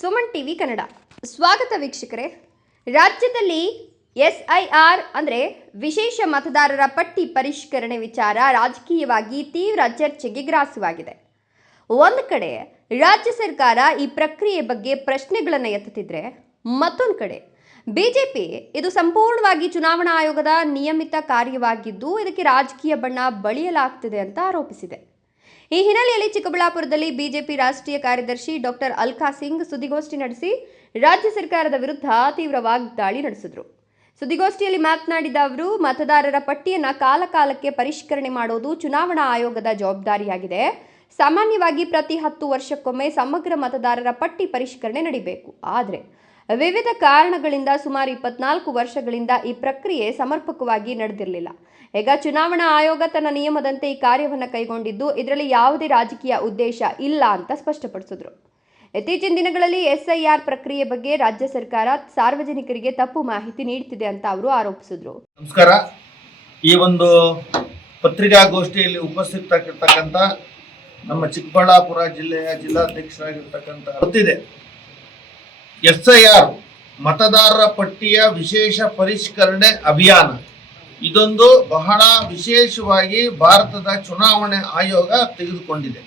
Suman TV Kannada. ಸ್ವಾಗತ ವೀಕ್ಷಕರೇ. ರಾಜ್ಯದಲ್ಲಿ SIR ಅಂದರೆ ವಿಶೇಷ ಮತದಾರರ ಪಟ್ಟಿ ಪರಿಷ್ಕರಣೆ ವಿಚಾರ ರಾಜಕೀಯವಾಗಿ ತೀವ್ರ ಚರ್ಚೆಗೆ ಗ್ರಾಸವಾಗಿದೆ. ಒಂದು ಕಡೆ ರಾಜ್ಯ ಸರ್ಕಾರ ಈ ಪ್ರಕ್ರಿಯೆ ಬಗ್ಗೆ ಪ್ರಶ್ನೆಗಳನ್ನು ಎತ್ತುತ್ತಿದ್ರೆ, ಮತ್ತೊಂದು ಕಡೆ ಬಿಜೆಪಿ ಇದು ಸಂಪೂರ್ಣವಾಗಿ ಚುನಾವಣಾ ಆಯೋಗದ ನಿಯಮಿತ ಕಾರ್ಯವಾಗಿದ್ದು ಇದಕ್ಕೆ ರಾಜಕೀಯ ಬಣ್ಣ ಬಳಿಯಲಾಗ್ತಿದೆ ಅಂತ ಆರೋಪಿಸಿದೆ. ಈ ಹಿನ್ನೆಲೆಯಲ್ಲಿ ಚಿಕ್ಕಬಳ್ಳಾಪುರದಲ್ಲಿ ಬಿಜೆಪಿ ರಾಷ್ಟ್ರೀಯ ಕಾರ್ಯದರ್ಶಿ ಡಾಕ್ಟರ್ ಅಲ್ಕಾ ಸಿಂಗ್ ಸುದ್ದಿಗೋಷ್ಠಿ ನಡೆಸಿ ರಾಜ್ಯ ಸರ್ಕಾರದ ವಿರುದ್ಧ ತೀವ್ರ ವಾಗ್ದಾಳಿ ನಡೆಸಿದರು. ಸುದ್ದಿಗೋಷ್ಠಿಯಲ್ಲಿ ಮಾತನಾಡಿದ ಅವರು, ಮತದಾರರ ಪಟ್ಟಿಯನ್ನು ಕಾಲಕಾಲಕ್ಕೆ ಪರಿಷ್ಕರಣೆ ಮಾಡೋದು ಚುನಾವಣಾ ಆಯೋಗದ ಜವಾಬ್ದಾರಿಯಾಗಿದೆ. ಸಾಮಾನ್ಯವಾಗಿ ಪ್ರತಿ 10 ವರ್ಷಕ್ಕೊಮ್ಮೆ ಸಮಗ್ರ ಮತದಾರರ ಪಟ್ಟಿ ಪರಿಷ್ಕರಣೆ ನಡೀಬೇಕು. ಆದರೆ ವಿವಿಧ ಕಾರಣಗಳಿಂದ ಸುಮಾರು 24 ವರ್ಷಗಳಿಂದ ಈ ಪ್ರಕ್ರಿಯೆ ಸಮರ್ಪಕವಾಗಿ ನಡೆದಿರಲಿಲ್ಲ. ಈಗ ಚುನಾವಣಾ ಆಯೋಗ ತನ್ನ ನಿಯಮದಂತೆ ಈ ಕಾರ್ಯವನ್ನು ಕೈಗೊಂಡಿದ್ದು ಇದರಲ್ಲಿ ಯಾವುದೇ ರಾಜಕೀಯ ಉದ್ದೇಶ ಇಲ್ಲ ಅಂತ ಸ್ಪಷ್ಟಪಡಿಸಿದ್ರು. ಇತ್ತೀಚಿನ ದಿನಗಳಲ್ಲಿ SIR ಪ್ರಕ್ರಿಯೆ ಬಗ್ಗೆ ರಾಜ್ಯ ಸರ್ಕಾರ ಸಾರ್ವಜನಿಕರಿಗೆ ತಪ್ಪು ಮಾಹಿತಿ ನೀಡುತ್ತಿದೆ ಅಂತ ಅವರು ಆರೋಪಿಸಿದ್ರು. ನಮಸ್ಕಾರ. ಈ ಒಂದು ಪತ್ರಿಕಾಗೋಷ್ಠಿಯಲ್ಲಿ ಉಪಸ್ಥಿತರಾಗಿರ್ತಕ್ಕಂಥ ನಮ್ಮ ಚಿಕ್ಕಬಳ್ಳಾಪುರ ಜಿಲ್ಲೆಯ ಜಿಲ್ಲಾಧ್ಯಕ್ಷರಾಗಿರ್ತಕ್ಕಂಥ ಗೊತ್ತಿದೆ, SIR ಮತದಾರರ ಪಟ್ಟಿಯ ವಿಶೇಷ ಪರಿಷ್ಕರಣೆ ಅಭಿಯಾನ ಇದೊಂದು ಬಹಳ ವಿಶೇಷವಾಗಿ ಭಾರತದ ಚುನಾವಣೆ ಆಯೋಗ ತೆಗೆದುಕೊಂಡಿದೆ.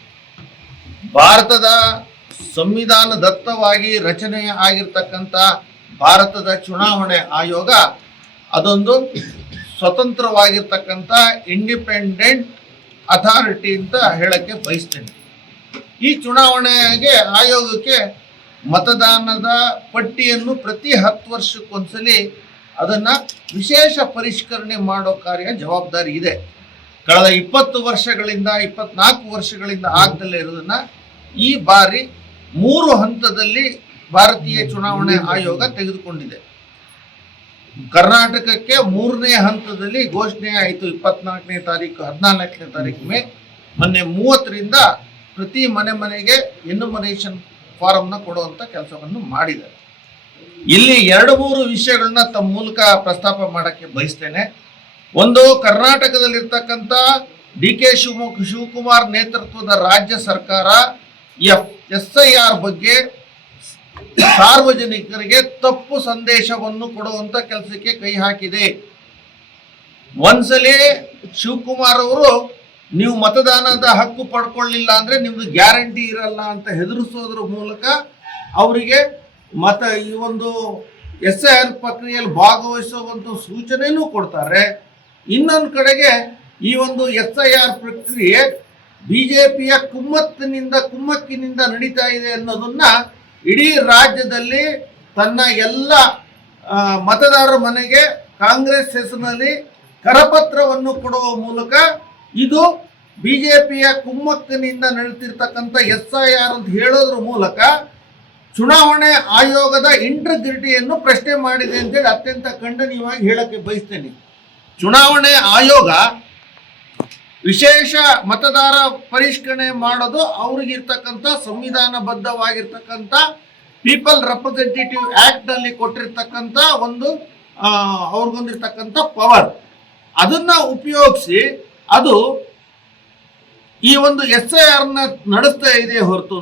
ಭಾರತದ ಸಂವಿಧಾನದತ್ತವಾಗಿ ರಚನೆ ಆಗಿರ್ತಕ್ಕಂಥ ಭಾರತದ ಚುನಾವಣೆ ಆಯೋಗ ಅದೊಂದು ಸ್ವತಂತ್ರವಾಗಿರ್ತಕ್ಕಂಥ ಇಂಡಿಪೆಂಡೆಂಟ್ ಅಥಾರಿಟಿ ಅಂತ ಹೇಳಕ್ಕೆ ಬಯಸ್ತೇನೆ. ಈ ಚುನಾವಣೆಗೆ ಆಯೋಗಕ್ಕೆ ಮತದಾನದ ಪಟ್ಟಿಯನ್ನು ಪ್ರತಿ 10 ವರ್ಷಕ್ಕೊಂದ್ಸಲಿ ಅದನ್ನು ವಿಶೇಷ ಪರಿಷ್ಕರಣೆ ಮಾಡೋ ಕಾರ್ಯ ಜವಾಬ್ದಾರಿ ಇದೆ. ಕಳೆದ 20 ವರ್ಷಗಳಿಂದ 24 ವರ್ಷಗಳಿಂದ ಆಗದಲ್ಲೇ ಇರೋದನ್ನ ಈ ಬಾರಿ 3 ಹಂತದಲ್ಲಿ ಭಾರತೀಯ ಚುನಾವಣೆ ಆಯೋಗ ತೆಗೆದುಕೊಂಡಿದೆ. ಕರ್ನಾಟಕಕ್ಕೆ 3ನೇ ಹಂತದಲ್ಲಿ ಘೋಷಣೆ ಆಯಿತು 24ನೇ ತಾರೀಕು 14ನೇ ತಾರೀಕು ಮೇ. ಮೊನ್ನೆ 30ರಿಂದ ಪ್ರತಿ ಮನೆಗೆ ಎನ್ಯುಮರೇಷನ್ ಫಾರಮ್ನ ಕೊಡುವಂಥ ಕೆಲಸವನ್ನು ಮಾಡಿದ್ದಾರೆ. ಇಲ್ಲಿ 2-3 ವಿಷಯಗಳನ್ನ ತಮ್ಮ ಮೂಲಕ ಪ್ರಸ್ತಾಪ ಮಾಡೋಕ್ಕೆ ಬಯಸ್ತೇನೆ. ಒಂದು, ಕರ್ನಾಟಕದಲ್ಲಿರ್ತಕ್ಕಂಥ DK ಶಿವಕುಮಾರ್ ನೇತೃತ್ವದ ರಾಜ್ಯ ಸರ್ಕಾರ SIR ಬಗ್ಗೆ ಸಾರ್ವಜನಿಕರಿಗೆ ತಪ್ಪು ಸಂದೇಶವನ್ನು ಕೊಡುವಂತ ಕೆಲಸಕ್ಕೆ ಕೈ ಹಾಕಿದೆ. ಒಂದ್ಸಲಿ ಶಿವಕುಮಾರ್ ಅವರು ನೀವು ಮತದಾನದ ಹಕ್ಕು ಪಡ್ಕೊಳ್ಳಿಲ್ಲ ಅಂದ್ರೆ ನಿಮ್ದು ಗ್ಯಾರಂಟಿ ಇರಲ್ಲ ಅಂತ ಹೆದರಿಸೋದ್ರ ಮೂಲಕ ಅವರಿಗೆ ಈ ಒಂದು SIR ಪ್ರಕ್ರಿಯೆಯಲ್ಲಿ ಭಾಗವಹಿಸುವಂತ ಸೂಚನೆಯೂ ಕೊಡ್ತಾರೆ. ಇನ್ನೊಂದು ಕಡೆಗೆ ಈ ಒಂದು SIR ಪ್ರಕ್ರಿಯೆ ಬಿಜೆಪಿಯ ಕುಮ್ಮಕ್ಕಿನಿಂದ ನಡೀತಾ ಇದೆ ಅನ್ನೋದನ್ನ ಇಡೀ ರಾಜ್ಯದಲ್ಲಿ ತನ್ನ ಎಲ್ಲ ಮತದಾರರ ಮನೆಗೆ ಕಾಂಗ್ರೆಸ್ ಹೆಸರಿನಲ್ಲಿ ಕರಪತ್ರವನ್ನು ಕೊಡುವ ಮೂಲಕ ಇದು ಬಿಜೆಪಿಯ ಕುಮ್ಮಕ್ಕಿನಿಂದ ನಡೀತಿರ್ತಕ್ಕಂಥ SIR ಅಂತ ಹೇಳೋದ್ರ ಮೂಲಕ ಚುನಾವಣೆ ಆಯೋಗದ ಇಂಟಗ್ರಿಟಿಯನ್ನು ಪ್ರಶ್ನೆ ಮಾಡಿದೆ ಅಂತೇಳಿ ಅತ್ಯಂತ ಖಂಡನೀಯವಾಗಿ ಹೇಳಕ್ಕೆ ಬಯಸ್ತೇನೆ. ಚುನಾವಣೆ ಆಯೋಗ ವಿಶೇಷ ಮತದಾರ ಪರಿಷ್ಕರಣೆ ಮಾಡೋದು ಅವ್ರಿಗಿರ್ತಕ್ಕಂಥ ಸಂವಿಧಾನಬದ್ಧವಾಗಿರ್ತಕ್ಕಂಥ ಪೀಪಲ್ ರೆಪ್ರೆಸೆಂಟೇಟಿವ್ ಆಕ್ಟ್ ನಲ್ಲಿ ಕೊಟ್ಟಿರ್ತಕ್ಕಂಥ ಒಂದು ಅವ್ರಿಗೊಂದಿರ್ತಕ್ಕಂಥ ಪವರ್, ಅದನ್ನ ಉಪಯೋಗಿಸಿ ಅದು ಈ ಒಂದು SIR ನ ನಡೆಸ್ತಾ ಇದೆ ಹೊರತು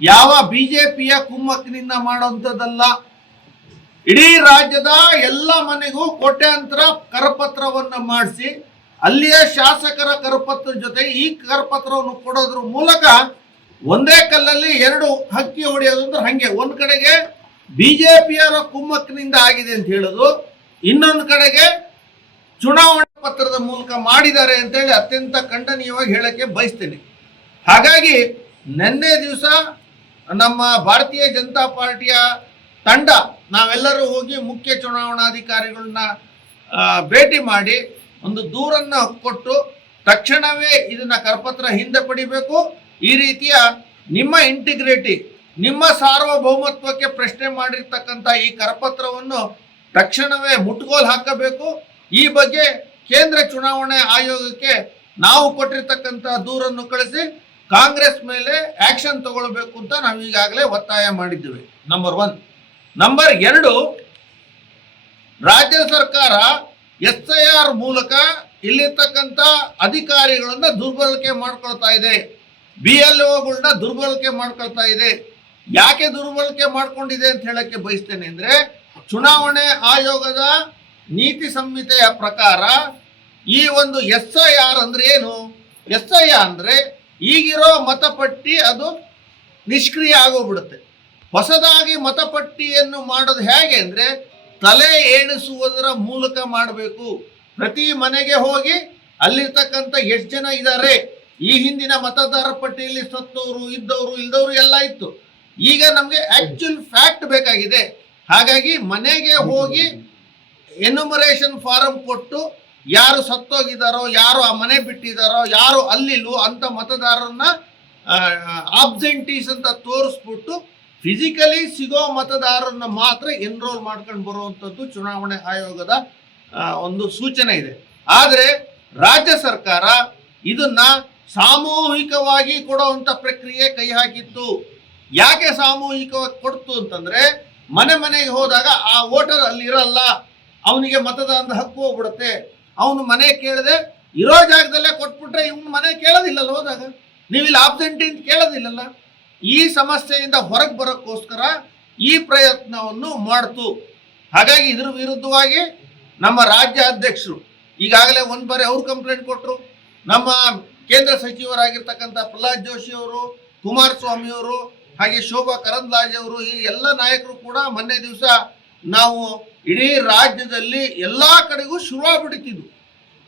ಯಾವ ಬಿಜೆಪಿಯ ಕುಮ್ಮಕ್ಕಿನಿಂದ ಮಾಡುವಂಥದ್ದಲ್ಲ. ಇಡೀ ರಾಜ್ಯದ ಎಲ್ಲ ಮನೆಗೂ ಕೋಟ್ಯಾಂತರ ಕರಪತ್ರವನ್ನು ಮಾಡಿಸಿ ಅಲ್ಲಿಯ ಶಾಸಕರ ಕರಪತ್ರ ಜೊತೆ ಈ ಕರಪತ್ರವನ್ನು ಕೊಡೋದ್ರ ಮೂಲಕ ಒಂದೇ ಕಲ್ಲಲ್ಲಿ 2 ಹಕ್ಕಿ ಹೊಡೆಯೋದು ಅಂದ್ರೆ ಹಂಗೆ. ಒಂದ್ ಕಡೆಗೆ ಬಿಜೆಪಿಯವರ ಕುಮ್ಮಕ್ಕಿನಿಂದ ಆಗಿದೆ ಅಂತ ಹೇಳೋದು, ಇನ್ನೊಂದು ಕಡೆಗೆ ಚುನಾವಣಾ ಪತ್ರದ ಮೂಲಕ ಮಾಡಿದ್ದಾರೆ ಅಂತೇಳಿ ಅತ್ಯಂತ ಖಂಡನೀಯವಾಗಿ ಹೇಳಕ್ಕೆ ಬಯಸ್ತೇನೆ. ಹಾಗಾಗಿ ನಿನ್ನೆ ದಿವಸ ನಮ್ಮ ಭಾರತೀಯ ಜನತಾ ಪಾರ್ಟಿಯ ತಂಡ ನಾವೆಲ್ಲರೂ ಹೋಗಿ ಮುಖ್ಯ ಚುನಾವಣಾಧಿಕಾರಿಗಳನ್ನ ಭೇಟಿ ಮಾಡಿ ಒಂದು ದೂರನ್ನು ಕೊಟ್ಟು ತಕ್ಷಣವೇ ಇದನ್ನ ಕರಪತ್ರ ಹಿಂದೆ ಪಡಿಬೇಕು, ಈ ರೀತಿಯ ನಿಮ್ಮ ಇಂಟಿಗ್ರಿಟಿ ನಿಮ್ಮ ಸಾರ್ವಭೌಮತ್ವಕ್ಕೆ ಪ್ರಶ್ನೆ ಮಾಡಿರ್ತಕ್ಕಂಥ ಈ ಕರಪತ್ರವನ್ನು ತಕ್ಷಣವೇ ಮುಟ್ಗೋಲು ಹಾಕಬೇಕು. ಈ ಬಗ್ಗೆ ಕೇಂದ್ರ ಚುನಾವಣೆ ಆಯೋಗಕ್ಕೆ ನಾವು ಕೊಟ್ಟಿರ್ತಕ್ಕಂಥ ದೂರನ್ನು ಕಳಿಸಿ ಕಾಂಗ್ರೆಸ್ ಮೇಲೆ ಆಕ್ಷನ್ ತಗೊಳ್ಬೇಕು ಅಂತ ನಾವು ಈಗಾಗಲೇ ಒತ್ತಾಯ ಮಾಡಿದ್ದೇವೆ. ನಂಬರ್ 1. ನಂಬರ್ 2, ರಾಜ್ಯ ಸರ್ಕಾರ SIR ಮೂಲಕ ಇಲ್ಲಿರ್ತಕ್ಕಂಥ ಅಧಿಕಾರಿಗಳನ್ನ ದುರ್ಬಳಕೆ ಮಾಡ್ಕೊಳ್ತಾ ಇದೆ, BLOಗಳನ್ನ ದುರ್ಬಳಕೆ ಮಾಡ್ಕೊಳ್ತಾ ಇದೆ. ಯಾಕೆ ದುರ್ಬಳಕೆ ಮಾಡ್ಕೊಂಡಿದೆ ಅಂತ ಹೇಳಕ್ಕೆ ಬಯಸ್ತೇನೆ ಅಂದ್ರೆ, ಚುನಾವಣೆ ಆಯೋಗದ ನೀತಿ ಸಂಹಿತೆಯ ಪ್ರಕಾರ ಈ ಒಂದು SIR ಅಂದ್ರೆ ಏನು? SIR ಅಂದ್ರೆ ಈಗಿರೋ ಮತಪಟ್ಟಿ ಅದು ನಿಷ್ಕ್ರಿಯ ಆಗೋಗ್ಬಿಡುತ್ತೆ. ಹೊಸದಾಗಿ ಮತಪಟ್ಟಿಯನ್ನು ಮಾಡೋದು ಹೇಗೆ ಅಂದ್ರೆ, ತಲೆ ಎಣಿಸುವುದರ ಮೂಲಕ ಮಾಡಬೇಕು. ಪ್ರತಿ ಮನೆಗೆ ಹೋಗಿ ಅಲ್ಲಿರ್ತಕ್ಕಂಥ ಎಷ್ಟು ಜನ ಇದ್ದಾರೆ, ಈ ಹಿಂದಿನ ಮತದಾರ ಪಟ್ಟಿಯಲ್ಲಿ ಸತ್ತವರು ಇದ್ದವರು ಇಲ್ದವರು ಎಲ್ಲ ಇತ್ತು. ಈಗ ನಮಗೆ ಆಕ್ಚುಲ್ ಫ್ಯಾಕ್ಟ್ ಬೇಕಾಗಿದೆ. ಹಾಗಾಗಿ ಮನೆಗೆ ಹೋಗಿ ಎನ್ಯುಮರೇಷನ್ ಫಾರಂ ಕೊಟ್ಟು ಯಾರು ಸತ್ತೋಗಿದ್ದಾರೋ, ಯಾರು ಆ ಮನೆ ಬಿಟ್ಟಿದ್ದಾರೋ, ಯಾರು ಅಲ್ಲಿಲ್ವೋ ಅಂತ ಮತದಾರರನ್ನ ಆಬ್ಸೆಂಟೀಸ್ ಅಂತ ತೋರಿಸ್ಬಿಟ್ಟು ಫಿಸಿಕಲಿ ಸಿಗೋ ಮತದಾರರನ್ನ ಮಾತ್ರ ಎನ್ರೋಲ್ ಮಾಡ್ಕೊಂಡು ಬರುವಂಥದ್ದು ಚುನಾವಣೆ ಆಯೋಗದ ಒಂದು ಸೂಚನೆ ಇದೆ. ಆದರೆ ರಾಜ್ಯ ಸರ್ಕಾರ ಇದನ್ನ ಸಾಮೂಹಿಕವಾಗಿ ಕೊಡುವಂಥ ಪ್ರಕ್ರಿಯೆ ಕೈ ಹಾಕಿತ್ತು. ಯಾಕೆ ಸಾಮೂಹಿಕವಾಗಿ ಕೊಡ್ತು ಅಂತಂದ್ರೆ, ಮನೆ ಮನೆಗೆ ಹೋದಾಗ ಆ ವೋಟರ್ ಅಲ್ಲಿ ಇರಲ್ಲ, ಅವನಿಗೆ ಮತದಾನದ ಹಕ್ಕು ಹೋಗ್ಬಿಡುತ್ತೆ. ಅವನು ಮನೆ ಕೇಳದೆ ಇರೋ ಜಾಗದಲ್ಲೇ ಕೊಟ್ಬಿಟ್ರೆ ಇವನು ಮನೆ ಕೇಳೋದಿಲ್ಲಲ್ಲ, ಹೋದಾಗ ನೀವು ಇಲ್ಲಿ ಆಬ್ಸೆಂಟಿ ಅಂತ ಕೇಳೋದಿಲ್ಲಲ್ಲ. ಈ ಸಮಸ್ಯೆಯಿಂದ ಹೊರಗೆ ಬರೋಕ್ಕೋಸ್ಕರ ಈ ಪ್ರಯತ್ನವನ್ನು ಮಾಡ್ತು. ಹಾಗಾಗಿ ಇದ್ರ ವಿರುದ್ಧವಾಗಿ ನಮ್ಮ ರಾಜ್ಯ ಅಧ್ಯಕ್ಷರು ಈಗಾಗಲೇ ಒಂದು ಬಾರಿ ಅವ್ರು ಕಂಪ್ಲೇಂಟ್ ಕೊಟ್ಟರು. ನಮ್ಮ ಕೇಂದ್ರ ಸಚಿವರಾಗಿರ್ತಕ್ಕಂಥ ಪ್ರಹ್ಲಾದ್ ಜೋಶಿ ಅವರು, ಕುಮಾರಸ್ವಾಮಿ ಅವರು, ಹಾಗೆ ಶೋಭಾ ಕರಂದ್ಲಾಜೆ ಅವರು, ಈ ಎಲ್ಲ ನಾಯಕರು ಕೂಡ ಮೊನ್ನೆ ದಿವಸ ನಾವು ಇಡೀ ರಾಜ್ಯದಲ್ಲಿ ಎಲ್ಲಾ ಕಡೆಗೂ ಶುರುವಾಗ್ಬಿಟ್ಟಿದ್ದು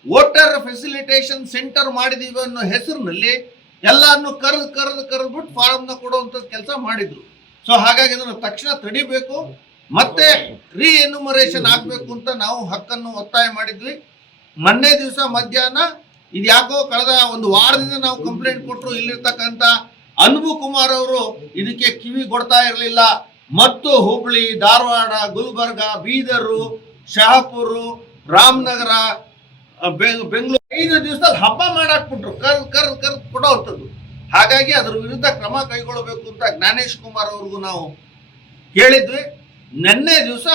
ವೋಟರ್ ಫೆಸಿಲಿಟೇಷನ್ ಸೆಂಟರ್ ಮಾಡಿದೀವಿ ಅನ್ನೋ ಹೆಸರಿನಲ್ಲಿ ಎಲ್ಲಾನು ಕರೆದ್ಬಿಟ್ಟು ಫಾರಮ್ನ ಕೊಡುವಂಥದ್ದು ಕೆಲಸ ಮಾಡಿದ್ರು. ಸೊ ಹಾಗಾಗಿ ಅದನ್ನು ತಕ್ಷಣ ತಡಿಬೇಕು, ಮತ್ತೆ ರೀ ಎನ್ಯುಮರೇಷನ್ ಆಗಬೇಕು ಅಂತ ನಾವು ಹಕ್ಕನ್ನು ಒತ್ತಾಯ ಮಾಡಿದ್ವಿ. ಮೊನ್ನೆ ದಿವಸ ಮಧ್ಯಾಹ್ನ ಇದು ಯಾಕೋ ಕಳೆದ ಒಂದು ವಾರದಿಂದ ನಾವು ಕಂಪ್ಲೇಂಟ್ ಕೊಟ್ಟರು, ಇಲ್ಲಿರ್ತಕ್ಕಂಥ ಅನ್ಬು ಕುಮಾರ್ ಅವರು ಇದಕ್ಕೆ ಕಿವಿ ಕೊಡ್ತಾ ಇರಲಿಲ್ಲ. ಮತ್ತು ಹುಬ್ಳಿ, ಧಾರವಾಡ, ಗುಲ್ಬರ್ಗ, ಬೀದರು, ಶಹಾಪುರ, ರಾಮನಗರ, ಬೆಂಗಳೂರು 5 ದಿವಸದಲ್ಲಿ ಹಬ್ಬ ಮಾಡಾಕ್ಬಿಟ್ರು, ಕರ್ ಕೊಡೋವಂಥದ್ದು. ಹಾಗಾಗಿ ಅದ್ರ ವಿರುದ್ಧ ಕ್ರಮ ಕೈಗೊಳ್ಳಬೇಕು ಅಂತ ಜ್ಞಾನೇಶ್ ಕುಮಾರ್ ಅವ್ರಿಗೂ ನಾವು ಕೇಳಿದ್ವಿ. ನಿನ್ನೆ ದಿವಸ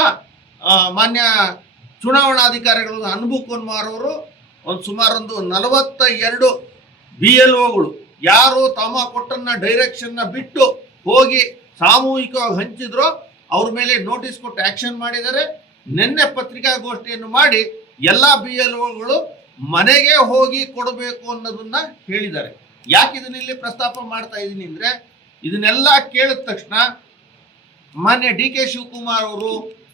ಮಾನ್ಯ ಚುನಾವಣಾಧಿಕಾರಿಗಳು ಅನ್ಬು ಕುಮಾರ್ ಅವರು ಸುಮಾರು 42 BLOಗಳು ಯಾರು ತಮ್ಮ ಕೊಟ್ಟನ್ನ ಡೈರೆಕ್ಷನ್ನ ಬಿಟ್ಟು ಹೋಗಿ ಸಾಮೂಹಿಕವಾಗಿ ಹಂಚಿದ್ರೋ ಅವ್ರ ಮೇಲೆ ನೋಟಿಸ್ ಕೊಟ್ಟು ಆಕ್ಷನ್ ಮಾಡಿದ್ದಾರೆ. ನಿನ್ನೆ ಪತ್ರಿಕಾಗೋಷ್ಠಿಯನ್ನು ಮಾಡಿ ಎಲ್ಲ BLOಗಳು ಮನೆಗೆ ಹೋಗಿ ಕೊಡಬೇಕು ಅನ್ನೋದನ್ನ ಹೇಳಿದ್ದಾರೆ. ಯಾಕೆ ಇದನ್ನಿಲ್ಲಿ ಪ್ರಸ್ತಾಪ ಮಾಡ್ತಾ ಇದ್ದೀನಿ ಅಂದ್ರೆ, ಇದನ್ನೆಲ್ಲ ಕೇಳಿದ ತಕ್ಷಣ ಮಾನ್ಯ DK ಶಿವಕುಮಾರ್ ಅವರು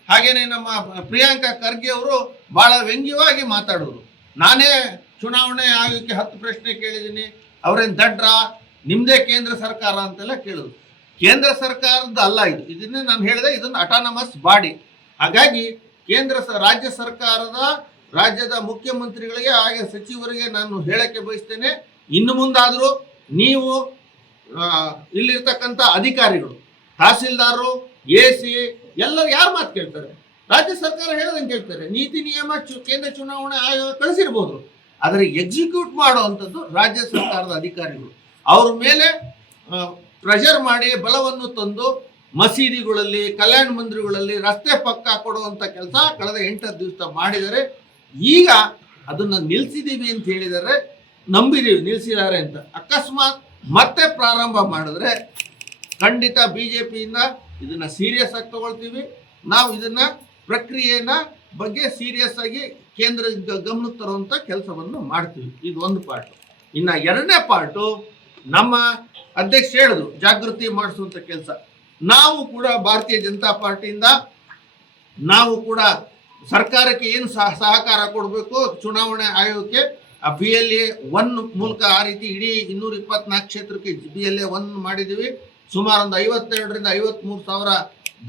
ಹಾಗೇನೆ ನಮ್ಮ ಪ್ರಿಯಾಂಕಾ ಖರ್ಗೆ ಅವರು ಬಹಳ ವ್ಯಂಗ್ಯವಾಗಿ ಮಾತಾಡೋರು. ನಾನೇ ಚುನಾವಣೆ ಆಯೋಗಕ್ಕೆ 10 ಪ್ರಶ್ನೆ ಕೇಳಿದ್ದೀನಿ, ಅವರೇನು ದಡ್ರ, ನಿಮ್ದೇ ಕೇಂದ್ರ ಸರ್ಕಾರ ಅಂತೆಲ್ಲ ಕೇಳಿದ್ರು. ಕೇಂದ್ರ ಸರ್ಕಾರದ ಅಲ್ಲ ಇದು, ಇದನ್ನೇ ನಾನು ಹೇಳಿದೆ, ಇದನ್ನು ಅಟಾನಮಸ್ ಬಾಡಿ. ಹಾಗಾಗಿ ರಾಜ್ಯ ಸರ್ಕಾರದ ರಾಜ್ಯದ ಮುಖ್ಯಮಂತ್ರಿಗಳಿಗೆ ಹಾಗೆ ಸಚಿವರಿಗೆ ನಾನು ಹೇಳಕ್ಕೆ ಬಯಸ್ತೇನೆ, ಇನ್ನು ಮುಂದಾದರೂ ನೀವು ಇಲ್ಲಿರ್ತಕ್ಕಂಥ ಅಧಿಕಾರಿಗಳು, ತಹಸೀಲ್ದಾರರು, AC ಎಲ್ಲರೂ ಯಾರು ಮಾತು ಕೇಳ್ತಾರೆ? ರಾಜ್ಯ ಸರ್ಕಾರ ಹೇಳೋದಂಗೆ ಕೇಳ್ತಾರೆ. ನೀತಿ ನಿಯಮ ಕೇಂದ್ರ ಚುನಾವಣಾ ಆಯೋಗ ಕಳಿಸಿರ್ಬೋದು, ಆದರೆ ಎಕ್ಸಿಕ್ಯೂಟ್ ಮಾಡುವಂಥದ್ದು ರಾಜ್ಯ ಸರ್ಕಾರದ ಅಧಿಕಾರಿಗಳು. ಅವ್ರ ಮೇಲೆ ಪ್ರೆಷರ್ ಮಾಡಿ ಬಲವನ್ನು ತಂದು ಮಸೀದಿಗಳಲ್ಲಿ, ಕಲ್ಯಾಣ ಮಂದಿರಗಳಲ್ಲಿ ರಸ್ತೆ ಪಕ್ಕ ಕೊಡುವಂಥ ಕೆಲಸ ಕಳೆದ 8 ದಿವಸ ಮಾಡಿದರೆ. ಈಗ ಅದನ್ನ ನಿಲ್ಸಿದೀವಿ ಅಂತ ಹೇಳಿದರೆ ನಂಬಿದೀವಿ ನಿಲ್ಸಿದ್ದಾರೆ ಅಂತ. ಅಕಸ್ಮಾತ್ ಮತ್ತೆ ಪ್ರಾರಂಭ ಮಾಡಿದ್ರೆ ಖಂಡಿತ BJPಯಿಂದ ಇದನ್ನ ಸೀರಿಯಸ್ ಆಗಿ ತಗೊಳ್ತೀವಿ. ನಾವು ಇದನ್ನ ಪ್ರಕ್ರಿಯೆನ ಬಗ್ಗೆ ಸೀರಿಯಸ್ ಆಗಿ ಕೇಂದ್ರ ಗಮನಕ್ಕೆ ತರುವಂತ ಕೆಲಸವನ್ನು ಮಾಡ್ತೀವಿ. ಇದು ಒಂದು ಪಾರ್ಟ್. ಇನ್ನು 2ನೇ ಪಾರ್ಟು, ನಮ್ಮ ಅಧ್ಯಕ್ಷ ಹೇಳಿದ್ರು ಜಾಗೃತಿ ಮಾಡಿಸುವಂತ ಕೆಲಸ. ನಾವು ಕೂಡ ಭಾರತೀಯ ಜನತಾ ಪಾರ್ಟಿಯಿಂದ ನಾವು ಕೂಡ ಸರ್ಕಾರಕ್ಕೆ ಏನು ಸಹಕಾರ ಕೊಡಬೇಕು, ಚುನಾವಣೆ ಆಯೋಗಕ್ಕೆ ಆ BLA 1 ಮೂಲಕ ಆ ರೀತಿ ಇಡೀ 224 ಕ್ಷೇತ್ರಕ್ಕೆ BLA 1 ಮಾಡಿದ್ದೀವಿ. ಸುಮಾರು 52ರಿಂದ 53 ಸಾವಿರ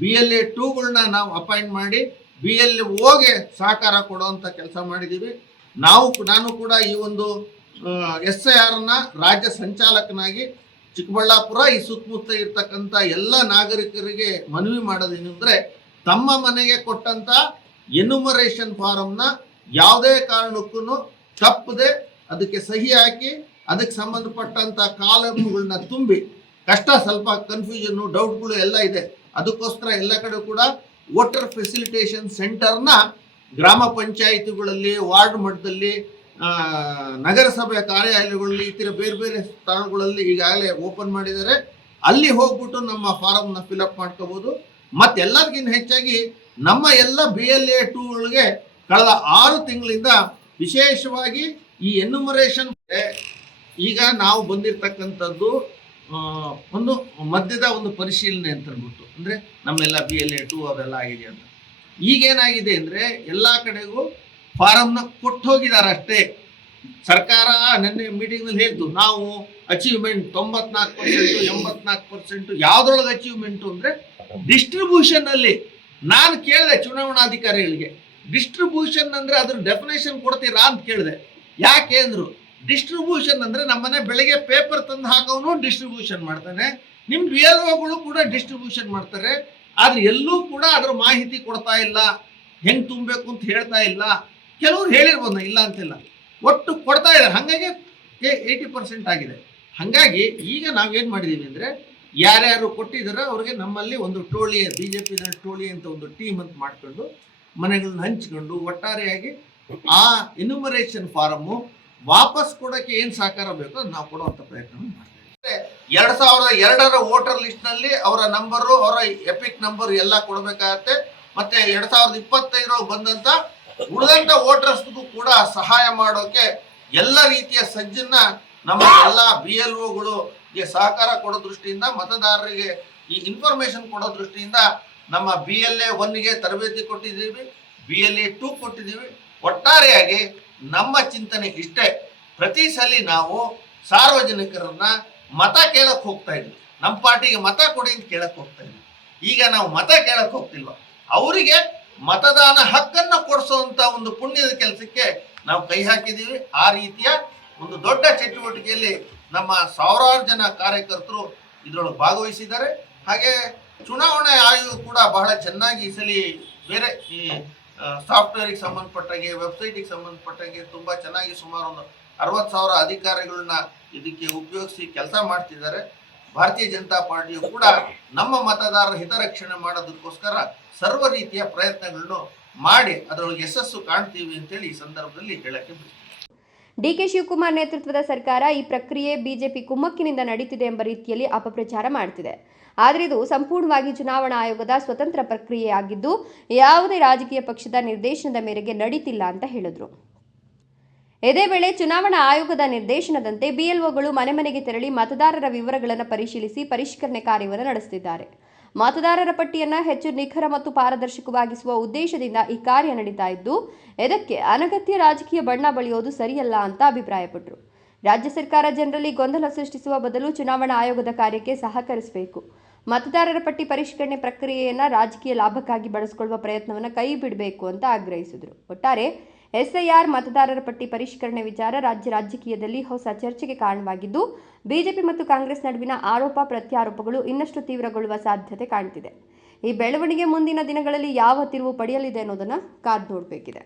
BLA 2ಗಳನ್ನ ನಾವು ಅಪಾಯಿಂಟ್ ಮಾಡಿ BLA ಹೋಗಿ ಸಹಕಾರ ಕೊಡುವಂಥ ಕೆಲಸ ಮಾಡಿದ್ದೀವಿ. ನಾನು ಕೂಡ ಈ ಒಂದು SIRನ ರಾಜ್ಯ ಸಂಚಾಲಕನಾಗಿ ಚಿಕ್ಕಬಳ್ಳಾಪುರ ಈ ಸುತ್ತಮುತ್ತ ಇರ್ತಕ್ಕಂಥ ಎಲ್ಲ ನಾಗರಿಕರಿಗೆ ಮನವಿ ಮಾಡೋದೇನೆಂದರೆ, ತಮ್ಮ ಮನೆಗೆ ಕೊಟ್ಟಂತ ಎನ್ಯುಮರೇಷನ್ ಫಾರಮ್ನ ಯಾವುದೇ ಕಾರಣಕ್ಕೂ ತಪ್ಪದೆ ಅದಕ್ಕೆ ಸಹಿ ಹಾಕಿ ಅದಕ್ಕೆ ಸಂಬಂಧಪಟ್ಟಂತ ಕಾಲಮ್ಗಳನ್ನ ತುಂಬಿ, ಕಷ್ಟ ಸ್ವಲ್ಪ ಕನ್ಫ್ಯೂಷನ್ನು ಡೌಟ್ಗಳು ಎಲ್ಲ ಇದೆ, ಅದಕ್ಕೋಸ್ಕರ ಎಲ್ಲ ಕಡೆ ಕೂಡ ವೋಟರ್ ಫೆಸಿಲಿಟೇಷನ್ ಸೆಂಟರ್ನ ಗ್ರಾಮ ಪಂಚಾಯಿತಿಗಳಲ್ಲಿ, ವಾರ್ಡ್ ಮಟ್ಟದಲ್ಲಿ, ನಗರಸಭೆ ಕಾರ್ಯಾಲಯಗಳಲ್ಲಿ, ಈ ಥರ ಬೇರೆ ಬೇರೆ ಸ್ಥಳಗಳಲ್ಲಿ ಈಗಾಗಲೇ ಓಪನ್ ಮಾಡಿದ್ದಾರೆ. ಅಲ್ಲಿ ಹೋಗ್ಬಿಟ್ಟು ನಮ್ಮ ಫಾರಮ್ನ ಫಿಲಪ್ ಮಾಡ್ಕೋಬಹುದು. ಮತ್ತೆಲ್ಲರಿಗಿಂತ ಹೆಚ್ಚಾಗಿ ನಮ್ಮ ಎಲ್ಲ BLA 2ಗಳಿಗೆ ಕಳೆದ 6 ತಿಂಗಳಿಂದ ವಿಶೇಷವಾಗಿ ಈ ಎನ್ಯುಮರೇಷನ್ ಈಗ ನಾವು ಬಂದಿರತಕ್ಕಂಥದ್ದು ಒಂದು ಮಧ್ಯದ ಒಂದು ಪರಿಶೀಲನೆ ಅಂತ ಅಂದ್ಬಿಟ್ಟು, ಅಂದರೆ ನಮ್ಮೆಲ್ಲ BLA 2 ಅವೆಲ್ಲ ಆಗಿದೆ ಅಂತ. ಈಗೇನಾಗಿದೆ ಅಂದರೆ ಎಲ್ಲ ಕಡೆಗೂ ಫಾರಮ್ನ ಕೊಟ್ಟು ಹೋಗಿದ್ದಾರೆ ಅಷ್ಟೇ. ಸರ್ಕಾರ ನಿನ್ನೆ ಮೀಟಿಂಗ್ನಲ್ಲಿ ಹೇಳ್ತು, ನಾವು ಅಚೀವ್ಮೆಂಟ್ 94%, 84%. ಯಾವುದ್ರೊಳಗೆ ಅಚೀವ್ಮೆಂಟು ಅಂದರೆ ಡಿಸ್ಟ್ರಿಬ್ಯೂಷನ್ನಲ್ಲಿ. ನಾನು ಕೇಳಿದೆ ಚುನಾವಣಾಧಿಕಾರಿಗಳಿಗೆ, ಡಿಸ್ಟ್ರಿಬ್ಯೂಷನ್ ಅಂದರೆ ಅದ್ರ ಡೆಫಿನೇಷನ್ ಕೊಡ್ತೀರಾ ಅಂತ ಕೇಳಿದೆ. ಯಾಕೆ ಅಂದರು, ಡಿಸ್ಟ್ರಿಬ್ಯೂಷನ್ ಅಂದರೆ ನಮ್ಮನೆ ಬೆಳಗ್ಗೆ ಪೇಪರ್ ತಂದು ಹಾಕೋನು ಡಿಸ್ಟ್ರಿಬ್ಯೂಷನ್ ಮಾಡ್ತಾನೆ, ನಿಮ್ಮ BLOಗಳು ಕೂಡ ಡಿಸ್ಟ್ರಿಬ್ಯೂಷನ್ ಮಾಡ್ತಾರೆ, ಆದರೆ ಎಲ್ಲೂ ಕೂಡ ಅದರ ಮಾಹಿತಿ ಕೊಡ್ತಾ ಇಲ್ಲ, ಹೆಂಗೆ ತುಂಬಬೇಕು ಅಂತ ಹೇಳ್ತಾ ಇಲ್ಲ. ಕೆಲವ್ರು ಹೇಳಿರ್ಬೋದು, ಇಲ್ಲ ಅಂತಿಲ್ಲ, ಒಟ್ಟು ಕೊಡ್ತಾ ಇದ್ದಾರೆ. ಹಾಗಾಗಿ 80% ಆಗಿದೆ. ಹಾಗಾಗಿ ಈಗ ನಾವೇನು ಮಾಡಿದ್ದೀವಿ ಅಂದರೆ, ಯಾರ್ಯಾರು ಕೊಟ್ಟಿದ್ದಾರೋ ಅವ್ರಿಗೆ ನಮ್ಮಲ್ಲಿ ಒಂದು ಟೋಳಿ, BJP ಟೋಳಿ ಅಂತ ಒಂದು ಟೀಮ್ ಅಂತ ಮಾಡ್ಕೊಂಡು ಮನೆಗಳನ್ನ ಹಂಚ್ಕೊಂಡು ಒಟ್ಟಾರೆಯಾಗಿ ಆ ಎನ್ಯುಮರೇಷನ್ ಫಾರಮ್ಮು ವಾಪಸ್ ಕೊಡೋಕ್ಕೆ ಏನು ಸಹಕಾರ ಬೇಕೋ ಅದು ನಾವು ಕೊಡುವಂಥ ಪ್ರಯತ್ನ ಮಾಡ್ತೀವಿ. 2002ರ ವೋಟರ್ ಲಿಸ್ಟ್ನಲ್ಲಿ ಅವರ ನಂಬರು, ಅವರ ಎಪಿಕ್ ನಂಬರ್ ಎಲ್ಲ ಕೊಡಬೇಕಾಗತ್ತೆ. ಮತ್ತು 2025 ಬಂದಂಥ ಉಳಿದಂಥ ವೋಟರ್ಸ್ಗೂ ಕೂಡ ಸಹಾಯ ಮಾಡೋಕ್ಕೆ ಎಲ್ಲ ರೀತಿಯ ಸಜ್ಜನ್ನ ನಮ್ಮ ಎಲ್ಲ BLOಗಳಿಗೆ ಸಹಕಾರ ಕೊಡೋ ದೃಷ್ಟಿಯಿಂದ, ಮತದಾರರಿಗೆ ಈ ಇನ್ಫಾರ್ಮೇಶನ್ ಕೊಡೋ ದೃಷ್ಟಿಯಿಂದ ನಮ್ಮ BLA 1ಗೆ ತರಬೇತಿ ಕೊಟ್ಟಿದ್ದೀವಿ, BLA 2 ಕೊಟ್ಟಿದ್ದೀವಿ. ಒಟ್ಟಾರೆಯಾಗಿ ನಮ್ಮ ಚಿಂತನೆ ಇಷ್ಟೇ, ಪ್ರತಿ ಸಲ ನಾವು ಸಾರ್ವಜನಿಕರನ್ನ ಮತ ಕೇಳಕ್ಕೆ ಹೋಗ್ತಾ ಇದ್ವಿ, ನಮ್ಮ ಪಾರ್ಟಿಗೆ ಮತ ಕೊಡಿ ಅಂತ ಕೇಳಕ್ಕೆ ಹೋಗ್ತಾ ಇದ್ವಿ. ಈಗ ನಾವು ಮತ ಕೇಳಕ್ಕೆ ಹೋಗ್ತಿಲ್ವ, ಅವರಿಗೆ ಮತದಾನ ಹಕ್ಕನ್ನು ಕೊಡಿಸುವಂತ ಒಂದು ಪುಣ್ಯದ ಕೆಲಸಕ್ಕೆ ನಾವು ಕೈ ಹಾಕಿದ್ದೀವಿ. ಆ ರೀತಿಯ ಒಂದು ದೊಡ್ಡ ಚಟುವಟಿಕೆಯಲ್ಲಿ ನಮ್ಮ ಸಾವಿರಾರು ಜನ ಕಾರ್ಯಕರ್ತರು ಇದರೊಳಗೆ ಭಾಗವಹಿಸಿದ್ದಾರೆ. ಹಾಗೆ ಚುನಾವಣಾ ಆಯೋಗ ಕೂಡ ಬಹಳ ಚೆನ್ನಾಗಿ ಈ ಸಲ ಬೇರೆ ಈ ಸಾಫ್ಟ್ವೇರಿಗೆ ಸಂಬಂಧಪಟ್ಟಾಗೆ, ವೆಬ್ಸೈಟಿಗೆ ಸಂಬಂಧಪಟ್ಟಾಗೆ ತುಂಬ ಚೆನ್ನಾಗಿ ಸುಮಾರು ಒಂದು 60,000 ಅಧಿಕಾರಿಗಳನ್ನ ಇದಕ್ಕೆ ಉಪಯೋಗಿಸಿ ಕೆಲಸ ಮಾಡ್ತಿದ್ದಾರೆ. ಭಾರತೀಯ ಜನತಾ ಪಾರ್ಟಿಯು ಕೂಡ ನಮ್ಮ ಮತದಾರರ ಹಿತರಕ್ಷಣೆ ಮಾಡೋದಕ್ಕೋಸ್ಕರ ಸರ್ವ ರೀತಿಯ ಪ್ರಯತ್ನಗಳನ್ನು ಮಾಡಿ ಅದರೊಳಗೆ ಯಶಸ್ಸು ಕಾಣ್ತೀವಿ ಅಂತೇಳಿ ಈ ಸಂದರ್ಭದಲ್ಲಿ ಹೇಳಕ್ಕೆ ಬಯಸ್ತೀನಿ. DK ಶಿವಕುಮಾರ್ ನೇತೃತ್ವದ ಸರ್ಕಾರ ಈ ಪ್ರಕ್ರಿಯೆ ಬಿಜೆಪಿ ಕುಮ್ಮಕ್ಕಿನಿಂದ ನಡೀತಿದೆ ಎಂಬ ರೀತಿಯಲ್ಲಿ ಅಪಪ್ರಚಾರ ಮಾಡುತ್ತಿದೆ. ಆದರೆ ಇದು ಸಂಪೂರ್ಣವಾಗಿ ಚುನಾವಣಾ ಆಯೋಗದ ಸ್ವತಂತ್ರ ಪ್ರಕ್ರಿಯೆಯಾಗಿದ್ದು ಯಾವುದೇ ರಾಜಕೀಯ ಪಕ್ಷದ ನಿರ್ದೇಶನದ ಮೇರೆಗೆ ನಡೀತಿಲ್ಲ ಅಂತ ಹೇಳಿದ್ರು. ಇದೇ ವೇಳೆ ಚುನಾವಣಾ ಆಯೋಗದ ನಿರ್ದೇಶನದಂತೆ BLOಗಳು ಮನೆ ಮನೆಗೆ ತೆರಳಿ ಮತದಾರರ ವಿವರಗಳನ್ನು ಪರಿಶೀಲಿಸಿ ಪರಿಷ್ಕರಣೆ ಕಾರ್ಯವನ್ನು ನಡೆಸುತ್ತಿದ್ದಾರೆ. ಮತದಾರರ ಪಟ್ಟಿಯನ್ನು ಹೆಚ್ಚು ನಿಖರ ಮತ್ತು ಪಾರದರ್ಶಕವಾಗಿಸುವ ಉದ್ದೇಶದಿಂದ ಈ ಕಾರ್ಯ ನಡೀತಾ ಇದ್ದು, ಇದಕ್ಕೆ ಅನಗತ್ಯ ರಾಜಕೀಯ ಬಣ್ಣ ಬಳಿಯೋದು ಸರಿಯಲ್ಲ ಅಂತ ಅಭಿಪ್ರಾಯಪಟ್ಟರು. ರಾಜ್ಯ ಸರ್ಕಾರ ಜನರಲ್ಲಿ ಗೊಂದಲ ಸೃಷ್ಟಿಸುವ ಬದಲು ಚುನಾವಣಾ ಆಯೋಗದ ಕಾರ್ಯಕ್ಕೆ ಸಹಕರಿಸಬೇಕು. ಮತದಾರರ ಪಟ್ಟಿ ಪರಿಷ್ಕರಣೆ ಪ್ರಕ್ರಿಯೆಯನ್ನು ರಾಜಕೀಯ ಲಾಭಕ್ಕಾಗಿ ಬಳಸಿಕೊಳ್ಳುವ ಪ್ರಯತ್ನವನ್ನು ಕೈ ಬಿಡಬೇಕು ಅಂತ ಆಗ್ರಹಿಸಿದರು. ಒಟ್ಟಾರೆ SIR ಮತದಾರರ ಪಟ್ಟಿ ಪರಿಷ್ಕರಣೆ ವಿಚಾರ ರಾಜ್ಯ ರಾಜಕೀಯದಲ್ಲಿ ಹೊಸ ಚರ್ಚೆಗೆ ಕಾರಣವಾಗಿದ್ದು, ಬಿಜೆಪಿ ಮತ್ತು ಕಾಂಗ್ರೆಸ್ ನಡುವಿನ ಆರೋಪ ಪ್ರತ್ಯಾರೋಪಗಳು ಇನ್ನಷ್ಟು ತೀವ್ರಗೊಳ್ಳುವ ಸಾಧ್ಯತೆ ಕಾಣ್ತಿದೆ. ಈ ಬೆಳವಣಿಗೆ ಮುಂದಿನ ದಿನಗಳಲ್ಲಿ ಯಾವ ತಿರುವು ಪಡೆಯಲಿದೆ ಅನ್ನೋದನ್ನು ಕಾದು ನೋಡಬೇಕಿದೆ.